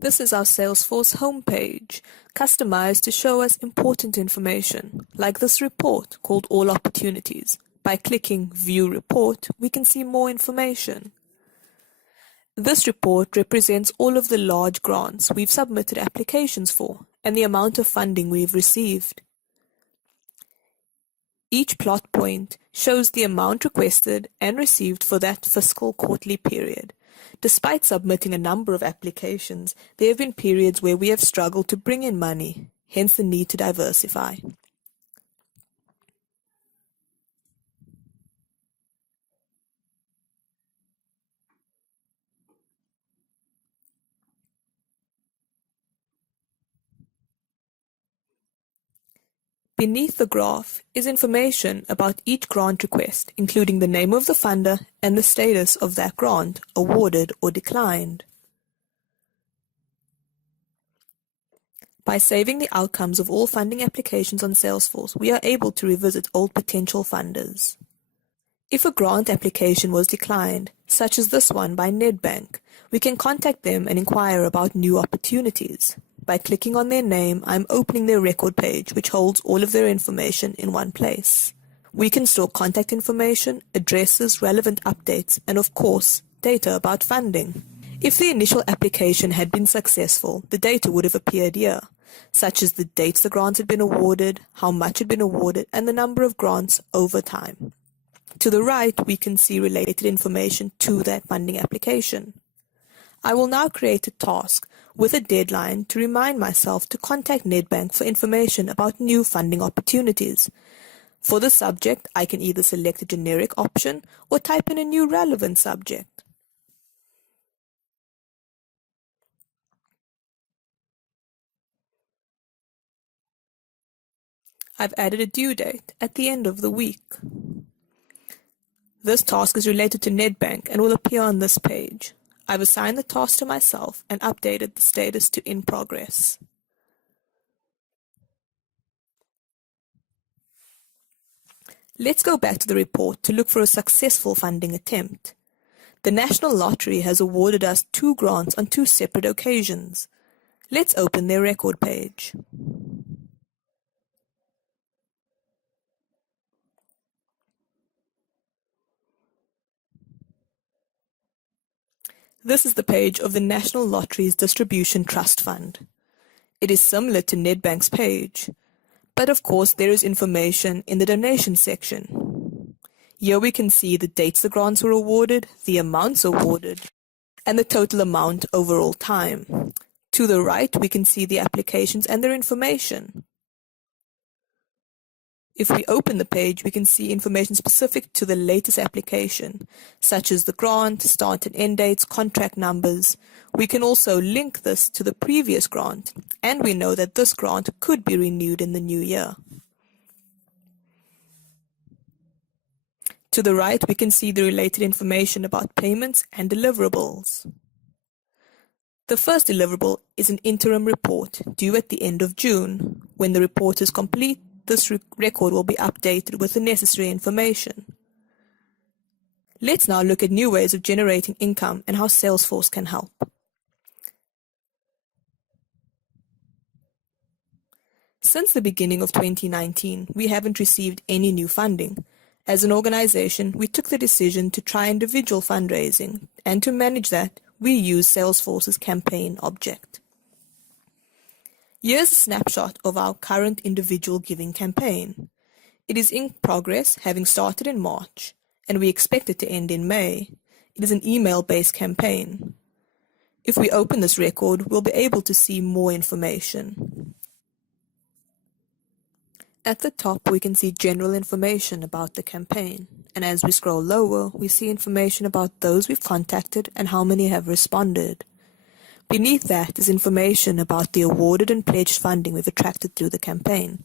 This is our Salesforce homepage, customized to show us important information, like this report called All Opportunities. By clicking View Report, we can see more information. This report represents all of the large grants we've submitted applications for and the amount of funding we've received. Each plot point shows the amount requested and received for that fiscal quarterly period. Despite submitting a number of applications, there have been periods where we have struggled to bring in money, hence the need to diversify. Beneath the graph is information about each grant request, including the name of the funder and the status of that grant, awarded or declined. By saving the outcomes of all funding applications on Salesforce, we are able to revisit old potential funders. If a grant application was declined, such as this one by Nedbank, we can contact them and inquire about new opportunities. By clicking on their name, I'm opening their record page, which holds all of their information in one place. We can store contact information, addresses, relevant updates, and of course, data about funding. If the initial application had been successful, the data would have appeared here, such as the dates the grants had been awarded, how much had been awarded, and the number of grants over time. To the right, we can see related information to that funding application. I will now create a task with a deadline to remind myself to contact Nedbank for information about new funding opportunities. For the subject, I can either select a generic option or type in a new relevant subject. I've added a due date at the end of the week. This task is related to Nedbank and will appear on this page. I've assigned the task to myself and updated the status to in progress. Let's go back to the report to look for a successful funding attempt. The National Lottery has awarded us 2 grants on 2 separate occasions. Let's open their record page. This is the page of the National Lottery's Distribution Trust Fund. It is similar to Nedbank's page, but of course there is information in the donation section. Here we can see the dates the grants were awarded, the amounts awarded, and the total amount over all time. To the right, we can see the applications and their information. If we open the page, we can see information specific to the latest application, such as the grant, start and end dates, contract numbers. We can also link this to the previous grant, and we know that this grant could be renewed in the new year. To the right, we can see the related information about payments and deliverables. The first deliverable is an interim report due at the end of June. When the report is complete, this record will be updated with the necessary information. Let's now look at new ways of generating income and how Salesforce can help. Since the beginning of 2019, we haven't received any new funding. As an organization, we took the decision to try individual fundraising, and to manage that, we use Salesforce's campaign object. Here's a snapshot of our current individual giving campaign. It is in progress, having started in March, and we expect it to end in May. It is an email-based campaign. If we open this record, we'll be able to see more information. At the top, we can see general information about the campaign, and as we scroll lower, we see information about those we've contacted and how many have responded. Beneath that is information about the awarded and pledged funding we've attracted through the campaign.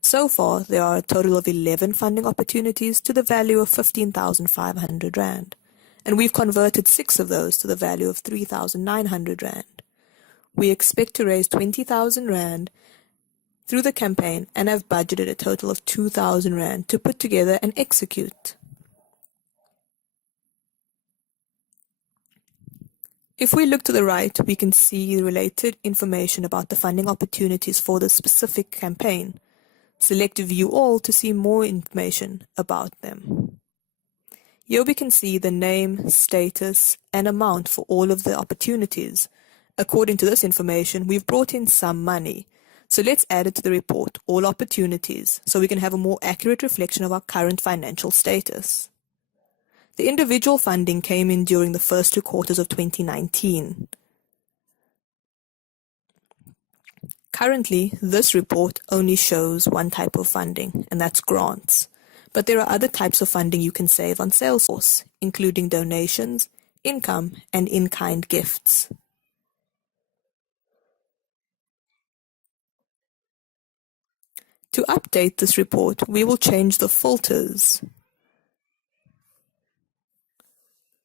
So far, there are a total of 11 funding opportunities to the value of 15,500 Rand, and we've converted 6 of those to the value of 3,900 Rand. We expect to raise 20,000 Rand through the campaign and have budgeted a total of 2,000 Rand to put together and execute. If we look to the right, we can see the related information about the funding opportunities for the specific campaign. Select View All to see more information about them. Here we can see the name, status, and amount for all of the opportunities. According to this information, we've brought in some money. So let's add it to the report, all opportunities, so we can have a more accurate reflection of our current financial status. The individual funding came in during the first 2 quarters of 2019. Currently, this report only shows one type of funding, and that's grants. But there are other types of funding you can save on Salesforce, including donations, income, and in-kind gifts. To update this report, we will change the filters.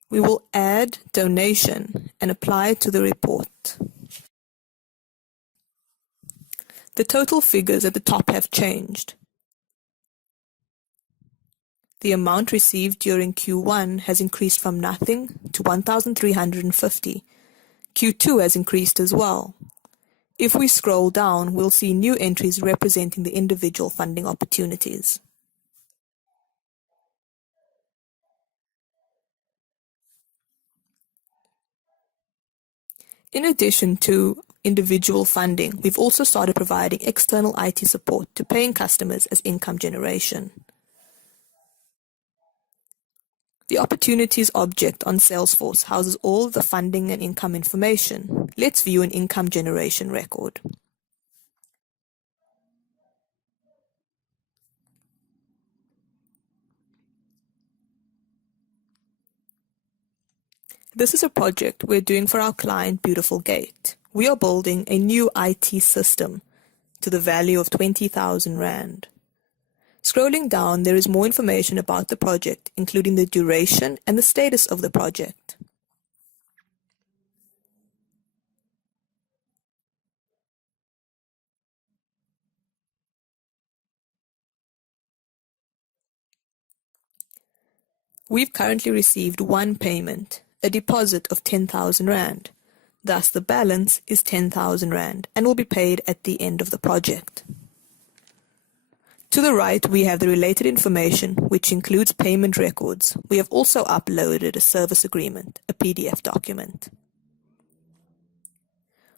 We will add donation and apply it to the report. The total figures at the top have changed. The amount received during Q1 has increased from nothing to 1,350. Q2 has increased as well. If we scroll down, we'll see new entries representing the individual funding opportunities. In addition to individual funding, we've also started providing external IT support to paying customers as income generation. The Opportunities object on Salesforce houses all the funding and income information. Let's view an income generation record. This is a project we're doing for our client Beautiful Gate. We are building a new IT system to the value of 20,000 Rand. Scrolling down, there is more information about the project, including the duration and the status of the project. We've currently received one payment, a deposit of 10,000 Rand. Thus, the balance is 10,000 Rand and will be paid at the end of the project. To the right, we have the related information, which includes payment records. We have also uploaded a service agreement, a PDF document.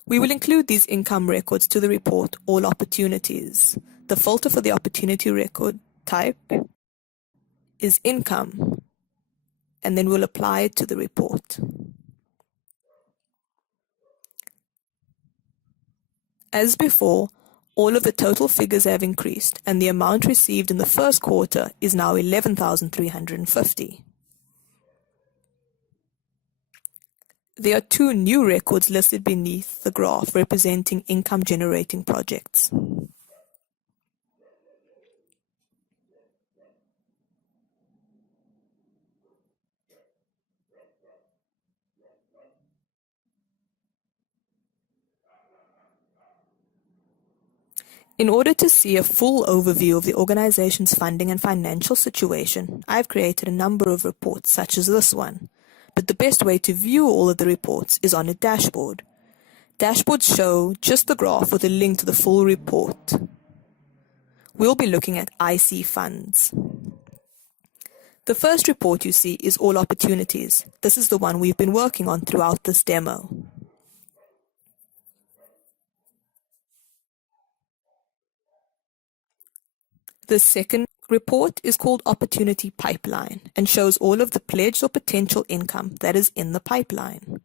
We will include these income records to the report, All Opportunities. The filter for the opportunity record type is Income, and then we'll apply it to the report. As before, all of the total figures have increased, and the amount received in the first quarter is now 11,350. There are 2 new records listed beneath the graph representing income-generating projects. In order to see a full overview of the organization's funding and financial situation, I've created a number of reports such as this one. But the best way to view all of the reports is on a dashboard. Dashboards show just the graph with a link to the full report. We'll be looking at IC funds. The first report you see is All Opportunities. This is the one we've been working on throughout this demo. The second report is called Opportunity Pipeline and shows all of the pledged or potential income that is in the pipeline.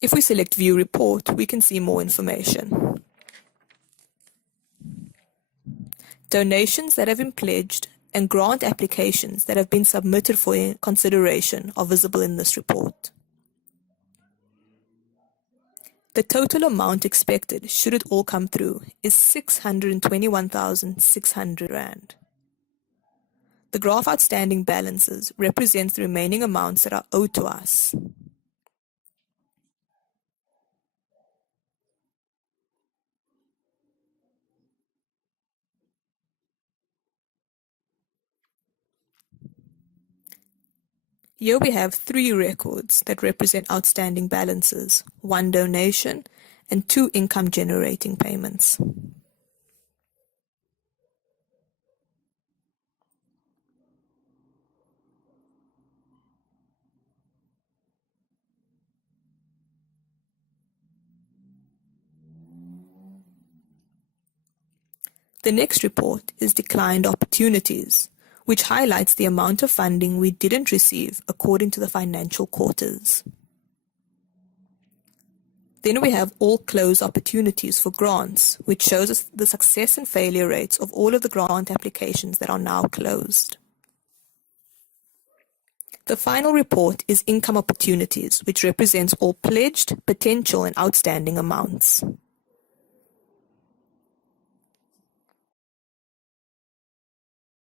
If we select View Report, we can see more information. Donations that have been pledged and grant applications that have been submitted for consideration are visible in this report. The total amount expected, should it all come through, is 621,600 Rand. The graph outstanding balances represents the remaining amounts that are owed to us. Here we have 3 records that represent outstanding balances, 1 donation, and 2 income-generating payments. The next report is declined opportunities, which highlights the amount of funding we didn't receive according to the financial quarters. Then we have all closed opportunities for grants, which shows us the success and failure rates of all of the grant applications that are now closed. The final report is income opportunities, which represents all pledged, potential, and outstanding amounts.